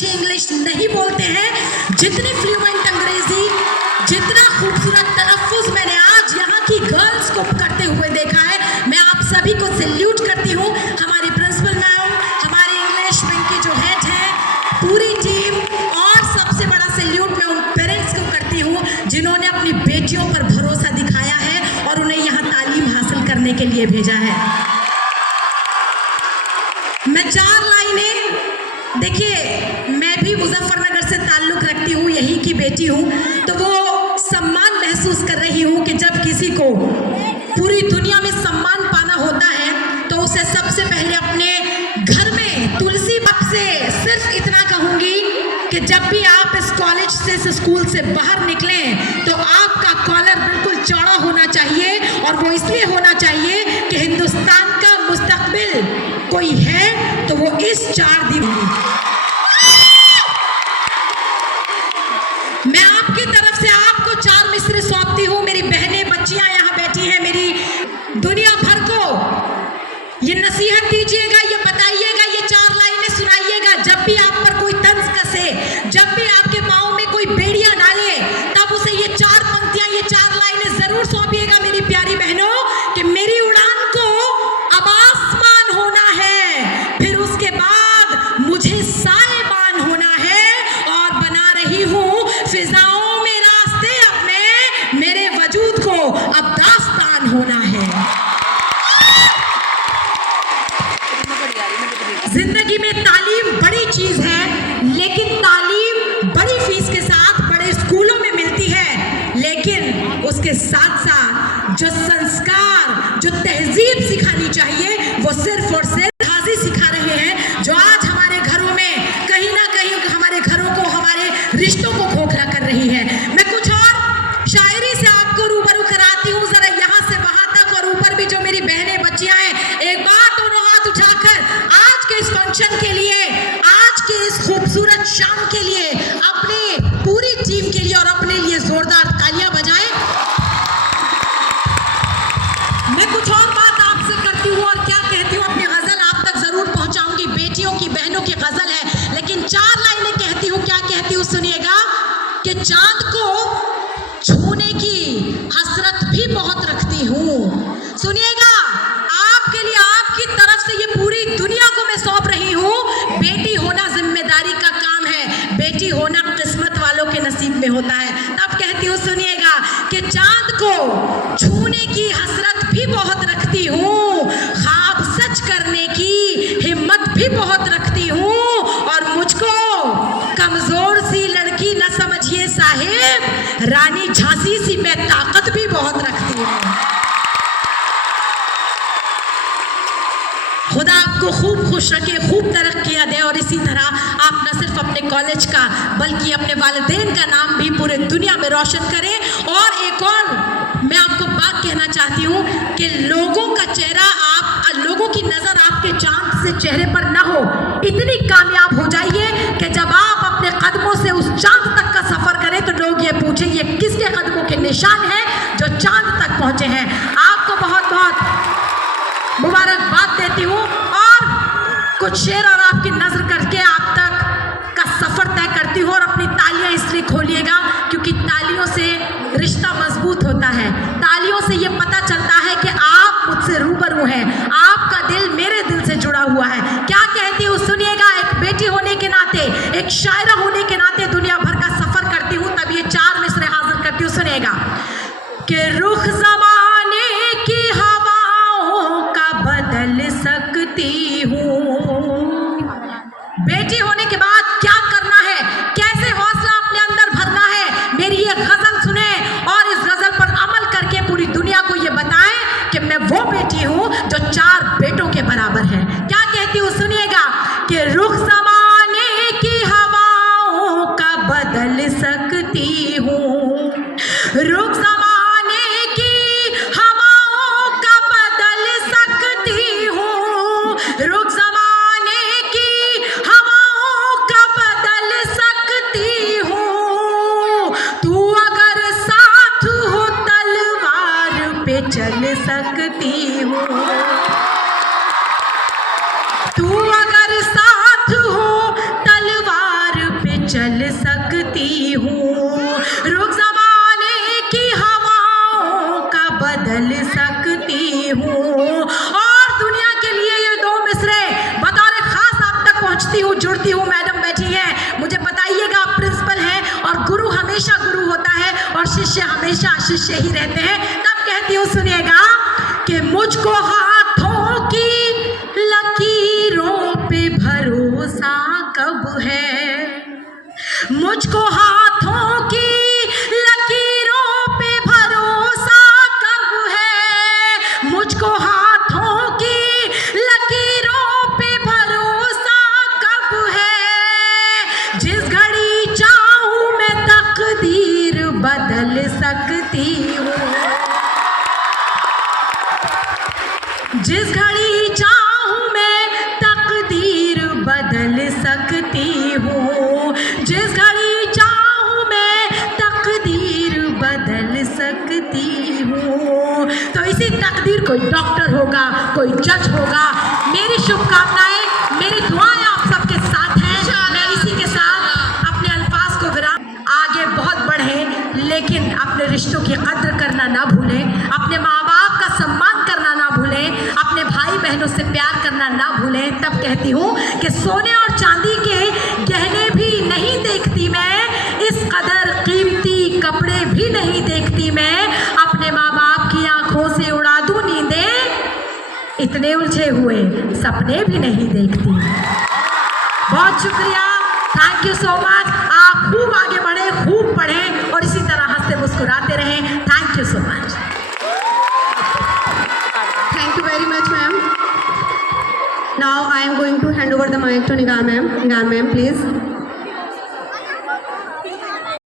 अच्छी इंग्लिश नहीं बोलते हैं जितनी फ्लुएंट अंग्रेजी, जितना खूबसूरत तलफ्फुज मैंने आज यहाँ की गर्ल्स को करते हुए देखा है। मैं आप सभी को सैल्यूट करती हूँ, हमारी प्रिंसिपल मैम, हमारे इंग्लिश विंग की जो हेड है, पूरी टीम, और सबसे बड़ा सैल्यूट मैं उन पेरेंट्स को करती हूँ जिन्होंने अपनी बेटियों पर भरोसा दिखाया है और उन्हें यहाँ तालीम हासिल करने के लिए भेजा है। मैं 4 लाइनें, देखिए मैं भी मुजफ्फरनगर से ताल्लुक़ रखती हूँ, यही की बेटी हूँ, तो वो सम्मान महसूस कर रही हूँ कि जब किसी को पूरी दुनिया में सम्मान पाना होता है तो उसे सबसे पहले अपने घर में तुलसी बाप से सिर्फ इतना कहूँगी कि जब भी आप इस कॉलेज से, इस स्कूल से बाहर निकलें तो आपका कॉलर बिल्कुल चौड़ा होना चाहिए, और वो इसलिए होना चाहिए कि हिंदुस्तान का मुस्तकबिल कोई है तो वो इस 4 दीवार। मैं आपकी तरफ से आपको 4 मिसरे सौंपती हूँ। मेरी बहनें, बच्चियां यहाँ बैठी हैं, मेरी दुनिया भर को ये नसीहत दीजिएगा, ये बताइएगा, ये 4 लाइनें सुनाइएगा। जब भी आप पर कोई तंज कसे, जब भी आपके पाँव में कोई बेड़ियां डाले, तब उसे ये 4 पंक्तियां, ये 4 लाइनें जरूर सौंपिएगा मेरी प्यारी बहनों, कि मेरी उड़ान को अब आसमान होना है, फिर उसके बाद मुझे साएबान होना है, और बना रही हूँ फिजाओं में रास्ते अपने, मेरे वजूद को अब दास्तान होना है। जिंदगी में तालीम बड़ी चीज है, लेकिन तालीम बड़ी फीस के साथ बड़े स्कूलों में मिलती है, लेकिन उसके साथ साथ जो संस्कार, जो तहजीब सिखानी चाहिए, वो सिर्फ और सिर्फ हाजी सिखा रहे हैं, जो आज हमारे घरों में कहीं ना कहीं हमारे घरों को, हमारे रिश्तों को खोखला कर रही है। मैं कुछ और शायरी से आपको रूबरू कराती हूँ, जरा यहाँ से वहां तक, और ऊपर भी जो मेरी बहनें, बच्चियां हैं, एक बार दोनों हाथ उठाकर आज के इस फंक्शन के लिए, आज के इस खूबसूरत शाम के लिए, अपनी पूरी टीम के लिए और अपने लिए जोरदार तालियां बजाएं। मैं कुछ और बात आपसे करती हूँ और क्या कहती हूँ, अपनी गजल आप तक जरूर पहुंचाऊंगी, बेटियों की, बहनों की गजल है, लेकिन 4 लाइनें कहती हूँ। क्या कहती हूँ सुनिएगा, कि चांद को छूने की हसरत भी बहुत रखती हूँ। सुनिएगा, आपके लिए, आपकी तरफ से ये पूरी दुनिया को मैं सौंप रही हूँ। बेटी होना जिम्मेदारी का काम है, बेटी होना किस्मत वालों के नसीब में होता है। तब कहती हूँ सुनिएगा, कि चांद को छूने की हसरत भी बहुत रखती हूँ, ख्वाब सच करने की हिम्मत भी बहुत रखती हूँ, और मुझको कमजोर सी लड़की न समझिए साहिब, रानी झांसी सी मैं ताकत भी बहुत रखती हूँ। खुदा आपको खूब खुश रखे, खूब तरक्कियां दे, और इसी तरह आप न सिर्फ अपने कॉलेज का बल्कि अपने वालिदैन का नाम भी पूरे दुनिया में रोशन करें। और एक और मैं आपको बात कहना चाहती हूँ कि लोगों का चेहरा, आप लोगों की नज़र आपके चांद से चेहरे पर ना हो, इतनी कामयाब हो जाइए कि जब आप अपने कदमों से उस चांद तक का सफ़र करें तो लोग ये पूछें ये किसके कदमों के निशान हैं जो चांद तक पहुँचे हैं। आपको बहुत बहुत मुबारकबाद देती हूँ, और कुछ शेर और आपकी नजर करके आप तक का सफर तय करती हूँ। और अपनी तालियां इसलिए खोलिएगा क्योंकि तालियों से रिश्ता मजबूत होता है, तालियों से ये पता चलता है कि आप मुझसे रूबरू हैं, आपका दिल मेरे दिल से जुड़ा हुआ है। क्या कहती हूँ सुनिएगा, एक बेटी होने के नाते, एक शायरा होने के नाते दुनिया भर का सफर करती हूँ, तब ये 4 मिसरे हाजिर करती हूँ। सुनिएगा, कि रुख ज़माने की हवाओं का बदल सकती हूँ, बेटी होने के बाद क्या करना है, कैसे हौसला अपने अंदर भरना है, मेरी ये गजल सुने और इस गजल पर अमल करके पूरी दुनिया को ये बताएं कि मैं वो बेटी हूँ जो 4 बेटों के बराबर है। क्या कहती हूँ सुनिएगा, कि रुख ज़माने की हवाओं का बदल सकती हूँ, रुख ज़माने की हवाओं का बदल सकती हूँ, रुख ज़माने की हवाओं का बदल सकती हूँ, तू अगर साथ हो तलवार पे चल सकती हूँ, तू अगर साथ हो तलवार शिष्य हमेशा शिष्य ही रहते हैं। तब कहती हूँ, सुनिएगा कि मुझको हाथों की लकीरों पे भरोसा कब है, मुझको हाथों की लकीरों पे भरोसा कब है, मुझको हाथों की लकीरों पे भरोसा कब है। जिस घड़ी चाहूं मैं तकदीर बदल सकती हूँ, जिस घड़ी चाहूं मैं तकदीर बदल सकती हूँ, जिस घड़ी चाहूं मैं तकदीर बदल सकती हूँ। तो इसी तकदीर, कोई डॉक्टर होगा, कोई जज होगा। मेरी शुभकामनाएं, मेरी दुआएं आप सबके साथ हैं। मैं इसी के साथ अपने अल्फाज को विराम, आगे बहुत बढ़े, लेकिन अपने रिश्तों की कद्र करना ना भूलें, अपने माँ बाप का सम्मान करना ना भूलें, अपने भाई बहनों से प्यार करना ना भूलें। तब कहती हूँ कि सोने और चांदी के गहने भी नहीं देखती मैं, इस कदर कीमती कपड़े भी नहीं देखती मैं, अपने माँ बाप की आंखों से उड़ा दूं नींदें, इतने उलझे हुए सपने भी नहीं देखती। बहुत शुक्रिया, थैंक यू सो मच। आप खूब आगे बढ़े, खूब पढ़ें और इसी तरह हंसते मुस्कुराते रहें। Thank you so much. Thank you very much, ma'am. Now I am going to hand over the mic to Nigar ma'am. Nigar ma'am, please.